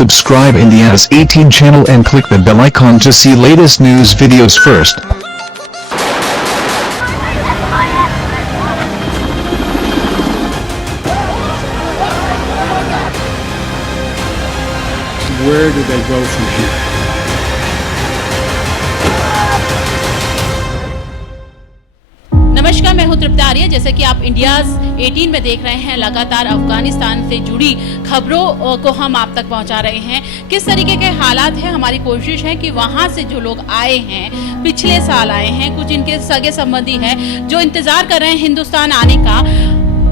subscribe India's 18 channel and click the bell icon to see latest news videos first. Where do they go from here? नमस्कार, मैं हूं तृप्ति आर्य। जैसे कि आप India's 18 में देख रहे हैं, लगातार अफगानिस्तान से जुड़ी खबरों को हम आप तक पहुंचा रहे हैं। किस तरीके के हालात हैं, हमारी कोशिश है कि वहां से जो लोग आए हैं, पिछले साल आए हैं, कुछ इनके सगे संबंधी हैं जो इंतजार कर रहे हैं हिंदुस्तान आने का,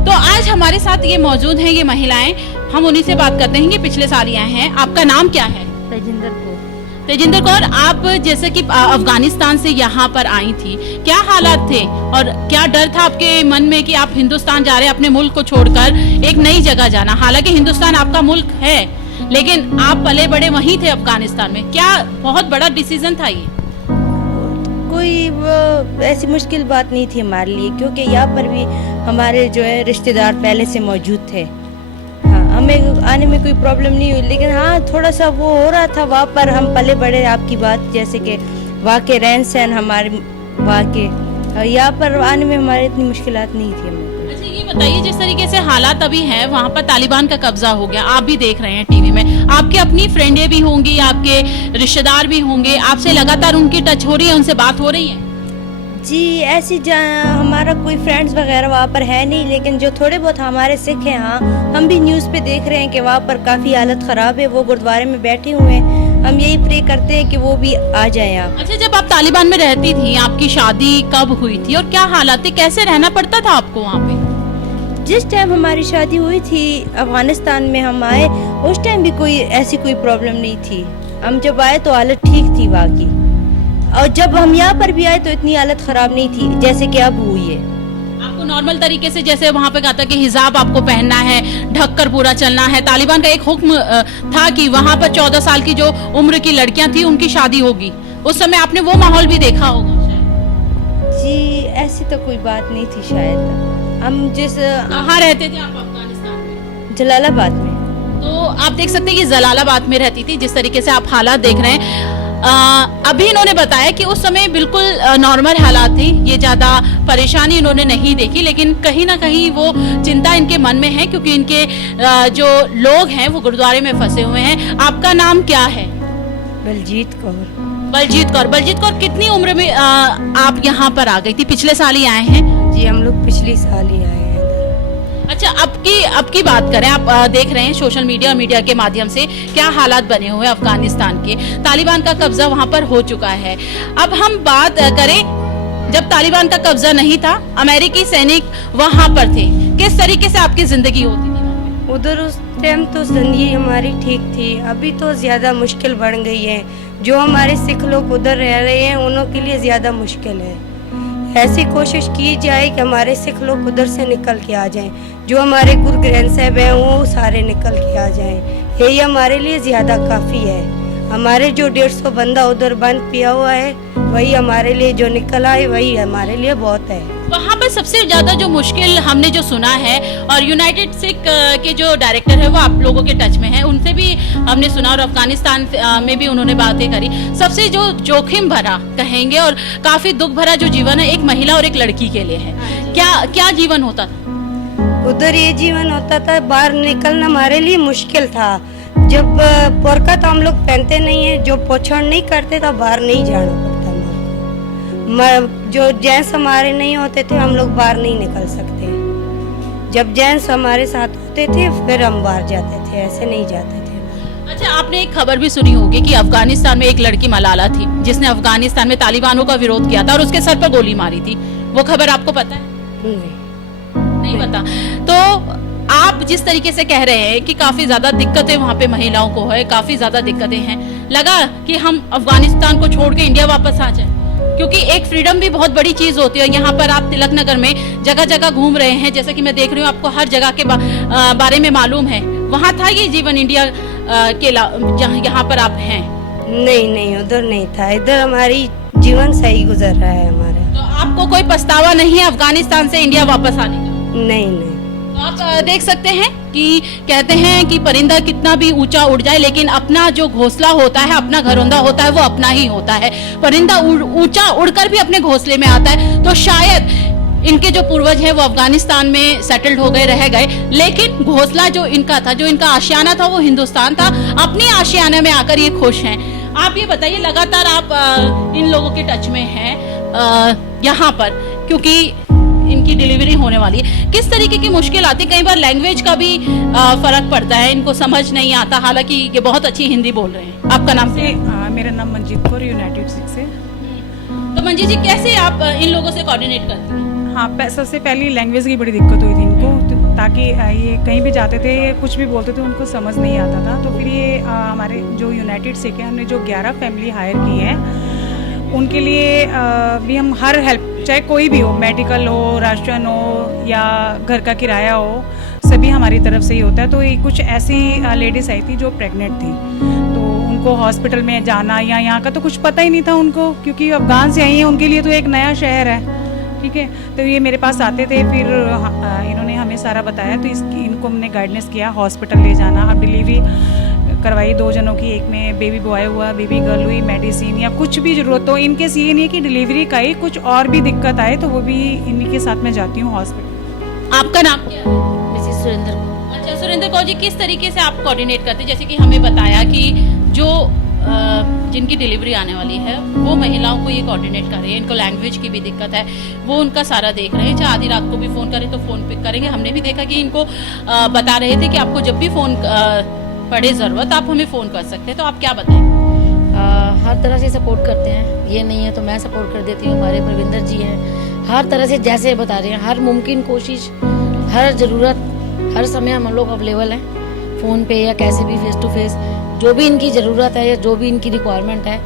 तो आज हमारे साथ ये मौजूद हैं, ये महिलाएं। हम उन्हीं से बात करते हैं कि पिछले साल ही आए हैं। आपका नाम क्या है? तेजिंदर कौर, आप जैसे कि अफगानिस्तान से यहाँ पर आई थी, क्या हालात थे और क्या डर था आपके मन में कि आप हिंदुस्तान जा रहे हैं, अपने मुल्क को छोड़कर एक नई जगह जाना? हालांकि हिंदुस्तान आपका मुल्क है, लेकिन आप पले बड़े वहीं थे अफगानिस्तान में। क्या बहुत बड़ा डिसीजन था ये? कोई ऐसी मुश्किल बात नहीं थी हमारे लिए, क्योंकि यहाँ पर भी हमारे जो है रिश्तेदार पहले से मौजूद थे। हाँ, हमें आने में कोई प्रॉब्लम नहीं हुई, लेकिन हाँ थोड़ा सा वो हो रहा था वहाँ पर। हम पले बड़े, आपकी बात जैसे कि वहाँ के रहन सहन हमारे वहाँ के, यहाँ पर आने में हमारे इतनी मुश्किलात नहीं थी हमें। अच्छा, ये बताइए, जिस तरीके से हालात अभी हैं, वहाँ पर तालिबान का कब्जा हो गया, आप भी देख रहे हैं टीवी में, आपकी अपनी फ्रेंडें भी होंगी, आपके रिश्तेदार भी होंगे, आपसे लगातार उनकी टच हो रही है, उनसे बात हो रही है? जी ऐसी हमारा कोई फ्रेंड्स वगैरह वहाँ पर है नहीं, लेकिन जो थोड़े बहुत हमारे सिख हैं, हाँ हम भी न्यूज़ पे देख रहे हैं कि वहाँ पर काफ़ी हालत ख़राब है, वो गुरुद्वारे में बैठे हुए हैं। हम यही प्रे करते हैं कि वो भी आ जाएं। आप अच्छा, जब आप तालिबान में रहती थी, आपकी शादी कब हुई थी और क्या हालात थे, कैसे रहना पड़ता था आपको वहाँ पे? जिस टाइम हमारी शादी हुई थी अफगानिस्तान में हम आए, उस टाइम भी कोई ऐसी कोई प्रॉब्लम नहीं थी। हम जब आए तो हालत ठीक थी वहाँ की, और जब हम यहाँ पर भी आए तो इतनी हालत ख़राब नहीं थी जैसे कि अब हुई है। आपको नॉर्मल तरीके से, जैसे वहाँ पे कहा था कि हिजाब आपको पहनना है, ढक कर पूरा चलना है, तालिबान का एक हुक्म था कि वहाँ पर 14 साल की जो उम्र की लड़कियां थी उनकी शादी होगी, उस समय आपने वो माहौल भी देखा होगा शायद? जी ऐसी तो कोई बात नहीं थी शायद। हम कहाँ रहते थे आप अफगानिस्तान में? जलालाबाद में। तो आप देख सकते हैं कि जलालाबाद में रहती थी। जिस तरीके से आप हालात देख रहे हैं, अभी इन्होंने बताया कि उस समय बिल्कुल नॉर्मल हालात थी, ये ज़्यादा परेशानी इन्होंने नहीं देखी, लेकिन कहीं ना कहीं वो चिंता इनके मन में है, क्योंकि इनके जो लोग हैं वो गुरुद्वारे में फंसे हुए हैं। आपका नाम क्या है? बलजीत कौर। बलजीत कौर। बलजीत कौर, कितनी उम्र में आप यहाँ पर आ गई थी? पिछले साल ही आए हैं? जी हम लोग पिछले साल ही आए हैं। अच्छा, अब की बात करें, आप देख रहे हैं सोशल मीडिया और मीडिया के माध्यम से क्या हालात बने हुए हैं अफगानिस्तान के। तालिबान का कब्जा वहां पर हो चुका है। अब हम बात करें, जब तालिबान का कब्जा नहीं था, अमेरिकी सैनिक वहां पर थे, किस तरीके से आपकी जिंदगी होती थी उधर? उस टाइम तो जिंदगी हमारी ठीक थी, अभी तो ज्यादा मुश्किल बढ़ गई है। जो हमारे सिख लोग उधर रह रहे हैं उनों के लिए ज्यादा मुश्किल है। ऐसी कोशिश की जाए कि हमारे सिख लोग उधर से निकल के आ जाएं, जो हमारे गुरु ग्रंथ साहब हैं वो सारे निकल के आ जाएं, यही हमारे लिए ज़्यादा काफ़ी है। हमारे जो 150 बंदा उधर बंद पिया हुआ है, वही हमारे लिए जो निकल आए वही हमारे लिए बहुत है। वहाँ पर सबसे ज्यादा जो मुश्किल हमने जो सुना है, और यूनाइटेड सिख के जो डायरेक्टर है वो आप लोगों के टच में है, उनसे भी हमने सुना, और अफगानिस्तान में भी उन्होंने बातें करी। सबसे जो जोखिम भरा कहेंगे और काफी दुख भरा जो जीवन है एक महिला और एक लड़की के लिए है, क्या जीवन होता था उधर? ये जीवन होता था, बाहर निकलना हमारे लिए मुश्किल था। जब पोरका तो हम लोग पहनते नहीं है, जो पोछड़ नहीं करते तो बाहर नहीं जाना पड़ता हमारे। जो जेंट्स हमारे नहीं होते थे हम लोग बाहर नहीं निकल सकते। जब जेंट्स हमारे साथ होते थे फिर हम बाहर जाते थे, ऐसे नहीं जाते थे। अच्छा, आपने एक खबर भी सुनी होगी कि अफगानिस्तान में एक लड़की मलाला थी जिसने अफगानिस्तान में तालिबानों का विरोध किया था और उसके सर पर गोली मारी थी, वो खबर आपको पता है? नहीं पता। तो आप जिस तरीके से कह रहे हैं कि काफी ज्यादा दिक्कतें वहाँ पे महिलाओं को है, काफी ज्यादा दिक्कतें हैं, लगा कि हम अफगानिस्तान को छोड़ के इंडिया वापस आ जाए, क्योंकि एक फ्रीडम भी बहुत बड़ी चीज होती है। यहाँ पर आप तिलक नगर में जगह जगह घूम रहे हैं, जैसे कि मैं देख रही हूँ, आपको हर जगह के बारे में मालूम है। वहाँ था ये जीवन इंडिया के यहाँ पर आप हैं? नहीं, उधर नहीं था। इधर हमारी जीवन सही गुजर रहा है हमारा। तो आपको कोई पछतावा नहीं है अफगानिस्तान से इंडिया वापस आने का? नहीं। तो आप देख सकते हैं कि क्योंकि कहते हैं कि परिंदा कितना भी ऊंचा उड़ जाए लेकिन अपना जो घोंसला होता है, अपना घरौंदा होता है, वो अपना ही होता है। परिंदा ऊंचा उड़कर भी अपने घोंसले में आता है। तो शायद इनके जो पूर्वज हैं वो अफगानिस्तान में सेटल्ड हो गए, रह गए, लेकिन घोंसला जो इनका था, जो इनका आशियाना था, वो हिंदुस्तान था। अपने आशियाने में आकर ये खुश हैं। आप ये बताइए, लगातार आप इन लोगों के टच में हैं यहाँ पर, क्योंकि इनकी डिलीवरी होने वाली है, किस तरीके की मुश्किल आती है? कई बार लैंग्वेज का भी फर्क पड़ता है, इनको समझ नहीं आता, हालांकि ये बहुत अच्छी हिंदी बोल रहे हैं। आपका नाम क्या है? मेरा नाम मंजीत कौर, यूनाइटेड सिख से। तो मंजीत जी, कैसे आप इन लोगों से कोऑर्डिनेट करती हैं? हाँ, सबसे पहले लैंग्वेज की बड़ी दिक्कत हुई थी इनको, ताकि ये कहीं भी जाते थे, कुछ भी बोलते थे, उनको समझ नहीं आता था। तो फिर ये हमारे जो यूनाइटेड सिख है, हमने जो 11 फैमिली हायर की है, उनके लिए भी हम हर हेल्प, चाहे कोई भी हो, मेडिकल हो, राशन हो या घर का किराया हो, सभी हमारी तरफ से ही होता है। तो ये कुछ ऐसी लेडीज़ आई थी जो प्रेग्नेंट थी, तो उनको हॉस्पिटल में जाना या यहाँ का तो कुछ पता ही नहीं था उनको, क्योंकि अफगान से आई हैं, उनके लिए तो एक नया शहर है, ठीक है। तो ये मेरे पास आते थे, फिर इन्होंने हमें सारा बताया, तो इनको हमने गाइडेंस किया, हॉस्पिटल ले जाना। अब डिलीवरी करवाई 2 जनों की, एक में बेबी बॉय हुआ, बेबी गर्ल हुई, मेडिसिन या कुछ भी जरूरत हो, इनकेस ये नहीं है कि डिलीवरी का ही कुछ और भी दिक्कत आए तो वो भी इन्हीं के साथ में जाती हूँ हॉस्पिटल। आपका नाम क्या है? मिसेस सुरेंद्र कौर। अच्छा, सुरेंद्र कौर जी, किस तरीके से आप कोऑर्डिनेट करते हैं? जैसे कि हमें बताया कि जो जिनकी डिलीवरी आने वाली है वो महिलाओं को ये कोऑर्डिनेट कर रहे हैं, इनको लैंग्वेज की भी दिक्कत है, वो उनका सारा देख रहे हैं। चाहे आधी रात को भी फ़ोन करें तो फ़ोन पिक करेंगे। हमने भी देखा कि इनको बता रहे थे कि आपको जब भी फ़ोन पड़े ज़रूरत, आप हमें फ़ोन कर सकते हैं। तो आप क्या बताएंगे? हर तरह से सपोर्ट करते हैं, ये नहीं है तो मैं सपोर्ट कर देती हूँ। हमारे प्रविंदर जी हैं, हर तरह से जैसे बता रहे हैं, हर मुमकिन कोशिश, हर ज़रूरत, हर समय हम लोग अवेलेबल हैं, फ़ोन पे या कैसे भी फेस टू फेस, जो भी इनकी ज़रूरत है या जो भी इनकी रिक्वायरमेंट है,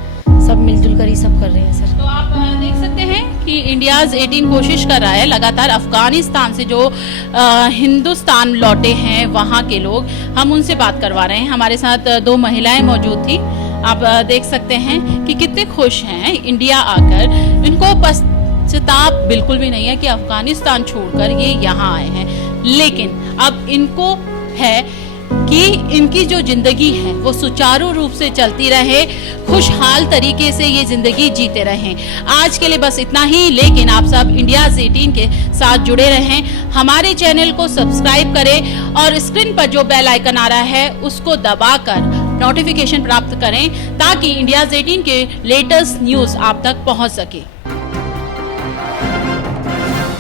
सब मिलजुल कर ही सब कर रहे हैं सर। तो आप देख सकते हैं कि इंडियाज़ 18 कोशिश कर रहा है लगातार। अफगानिस्तान से जो हिंदुस्तान लौटे हैं वहाँ के लोग, हम उनसे बात करवा रहे हैं। हमारे साथ 2 महिलाएं मौजूद थी। आप देख सकते हैं कि कितने खुश हैं इंडिया आकर। इनको पश्चाताप बिल्कुल भी नहीं है कि अफगानिस्तान छोड़कर ये यहाँ आए हैं, लेकिन अब इनको है कि इनकी जो जिंदगी है वो सुचारू रूप से चलती रहे, खुशहाल तरीके से ये जिंदगी जीते रहें। आज के लिए बस इतना ही, लेकिन आप सब इंडियाज़ 18 के साथ जुड़े रहें, हमारे चैनल को सब्सक्राइब करें और स्क्रीन पर जो बेल आइकन आ रहा है उसको दबाकर नोटिफिकेशन प्राप्त करें, ताकि इंडियाज़ 18 के लेटेस्ट न्यूज़ आप तक पहुंच सके।